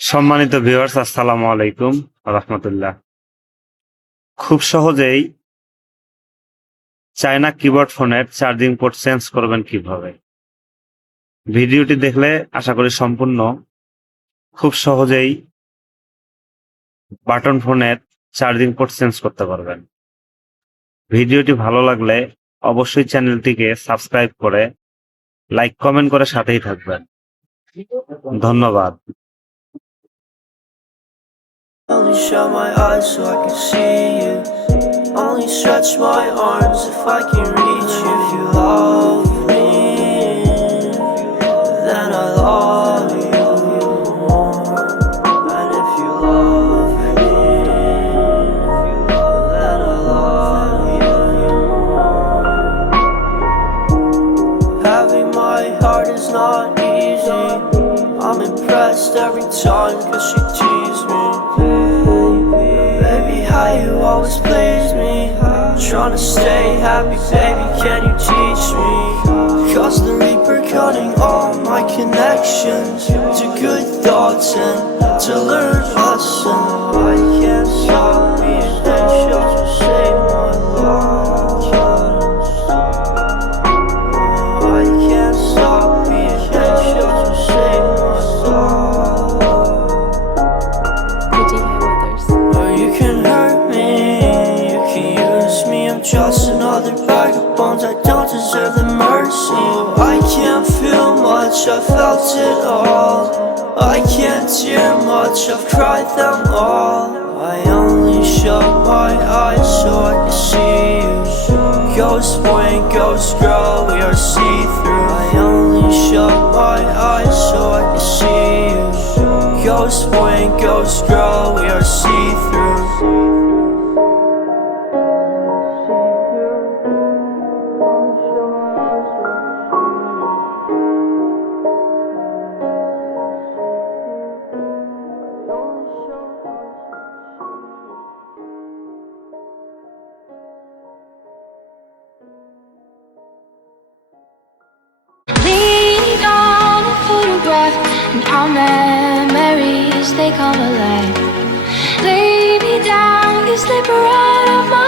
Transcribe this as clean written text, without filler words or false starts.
সম্মানিত ভিউয়ার্স, আসসালামু আলাইকুম রাহমাতুল্লাহ। খুব সহজেই চায়না কিবোর্ড ফোনের চার্জিং পোর্ট চেঞ্জ করবেন কিভাবে, ভিডিওটি দেখলে আশা করি সম্পূর্ণ খুব সহজেই বাটন ফোনের চার্জিং পোর্ট চেঞ্জ করতে পারবেন। ভিডিওটি ভালো লাগলে অবশ্যই চ্যানেলটিকে সাবস্ক্রাইব করে লাইক কমেন্ট করে সাথেই থাকবেন। ধন্যবাদ। Only shut my eyes so I can see you. Only stretch my arms if I can reach you. If you love me, then I love you more. And if you love me, then I love you more. Having my heart is not easy. I'm impressed every time cause she teases me. Baby, how you always please me. Trying to stay happy, baby, can you teach me? Cause the Reaper cutting all my connections to good thoughts and to learn lessons. I can't stop being anxious to save my love. I can't stop being anxious to save my love. Or you can hurt me, you can use me. I'm just another bag of bones, I don't deserve the mercy. I can't feel much, I felt it all. I can't hear much, I've cried them all. I only shut my eyes so I can see you. Ghost boy and ghost girl, we are see-through. I only shut my eyes so I can see you. Ghost boy and ghost girl, we are see-through. Leaning on a photograph, and our memories, they come alive. Lay me down, you slip right out of my